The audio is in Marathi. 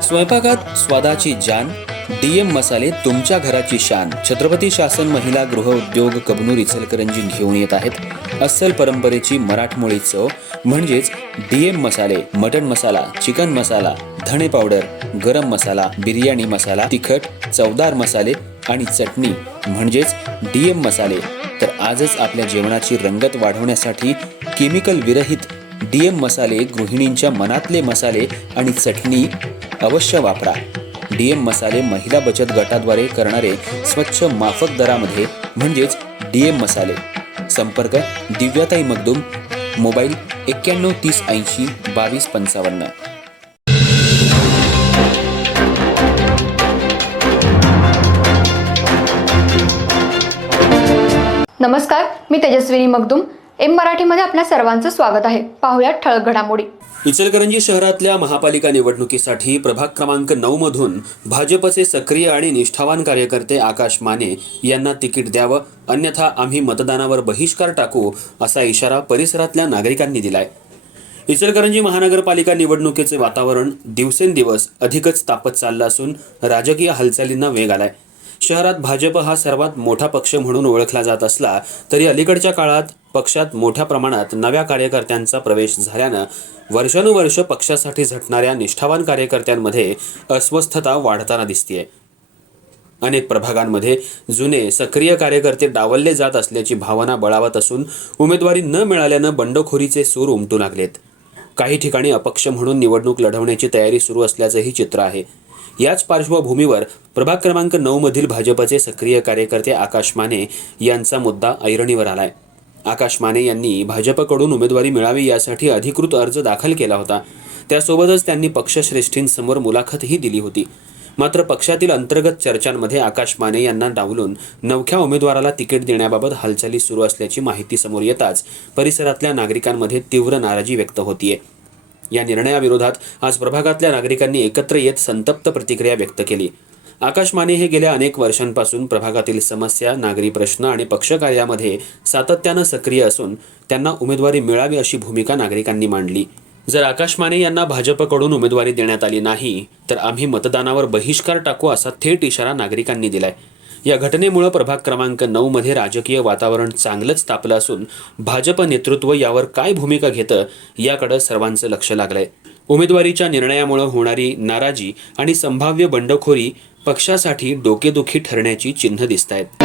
स्वयंपाकात स्वादाची जान, डीएम मसाले तुमच्या घराची शान. छत्रपती शासन महिला गृह उद्योग कबनूर इचलकरंजी घेऊन येत आहेत अस्सल परंपरेची मराठमोळी चव म्हणजेच डीएम मसाले. मटन मसाला, चिकन मसाला, धणे पावडर, गरम मसाला, बिर्याणी मसाला, तिखट चवदार मसाले आणि चटणी म्हणजेच डीएम मसाले. तर आजच आपल्या जेवणाची रंगत वाढवण्यासाठी केमिकल विरहित डीएम मसाले, गृहिणींच्या मनातले मसाले आणि चटणी अवश्य वापरा. डीएम मसाले महिला बचत गटाद्वारे करणारे स्वच्छ माफक दरामध्ये म्हणजेच डीएम मसाले. संपर्क दिव्याताई मगदूम, मोबाईल 91 30 80 22 55. नमस्कार, मी तेजस्विनी मगदूम. एम मराठीमध्ये आपल्या सर्वांचं स्वागत आहे. पाहूयात ठळक घडामोडी. इचलकरंजी शहरातल्या महापालिका निवडणुकीसाठी प्रभाग क्रमांक 9 मधून भाजपचे सक्रिय आणि निष्ठावान कार्यकर्ते आकाश माने यांना तिकीट द्यावं, अन्यथा आम्ही मतदानावर बहिष्कार टाकू असा इशारा परिसरातल्या नागरिकांनी दिलाय. इचलकरंजी महानगरपालिका निवडणुकीचे वातावरण दिवसेंदिवस अधिकच तापत चाललं असून राजकीय हालचालींना वेग आलाय. शहरात भाजप हा सर्वात मोठा पक्ष म्हणून ओळखला जात असला तरी अलीकडच्या काळात पक्षात मोठ्या प्रमाणात नव्या कार्यकर्त्यांचा प्रवेश झाल्यानं वर्षानुवर्ष पक्षासाठी झटणाऱ्या निष्ठावान कार्यकर्त्यांमध्ये अस्वस्थता वाढताना दिसतेय. अनेक प्रभागांमध्ये जुने सक्रिय कार्यकर्ते डावलले जात असल्याची भावना बळावत असून उमेदवारी न मिळाल्यानं बंडखोरीचे सूर उमटू लागलेत. काही ठिकाणी अपक्ष म्हणून निवडणूक लढवण्याची तयारी सुरू असल्याचंही चित्र आहे. याच पार्श्वभूमीवर प्रभाग क्रमांक 9 मधील भाजपचे सक्रिय कार्यकर्ते आकाश माने यांचा मुद्दा ऐरणीवर आलाय. आकाश माने यांनी भाजपकडून उमेदवारी मिळावी यासाठी अधिकृत अर्ज दाखल केला होता. त्यासोबतच त्यांनी पक्षश्रेष्ठींसमोर मुलाखतही दिली होती. मात्र पक्षातील अंतर्गत चर्चांमध्ये आकाश माने यांना डावलून नवख्या उमेदवाराला तिकीट देण्याबाबत हालचाली सुरू असल्याची माहिती समोर येताच परिसरातल्या नागरिकांमध्ये तीव्र नाराजी व्यक्त होतीये. या निर्णयाविरोधात आज प्रभागातल्या नागरिकांनी एकत्र येत संतप्त प्रतिक्रिया व्यक्त केली. आकाश माने हे गेल्या अनेक वर्षांपासून प्रभागातील समस्या, नागरी प्रश्न आणि पक्षकार्यामध्ये सातत्यानं सक्रिय असून त्यांना उमेदवारी मिळावी अशी भूमिका नागरिकांनी मांडली. जर आकाश माने यांना भाजपकडून उमेदवारी देण्यात आली नाही तर आम्ही मतदानावर बहिष्कार टाकू असा थेट इशारा नागरिकांनी दिलाय. या घटनेमुळे प्रभाग क्रमांक 9 मध्ये राजकीय वातावरण चांगलंच तापलं असून भाजप नेतृत्व यावर काय भूमिका घेतं याकडे सर्वांचं लक्ष लागलंय. उमेदवारीच्या निर्णयामुळे होणारी नाराजी आणि संभाव्य बंडखोरी पक्षासाठी डोकेदुखी ठरण्याची चिन्ह दिसतायत.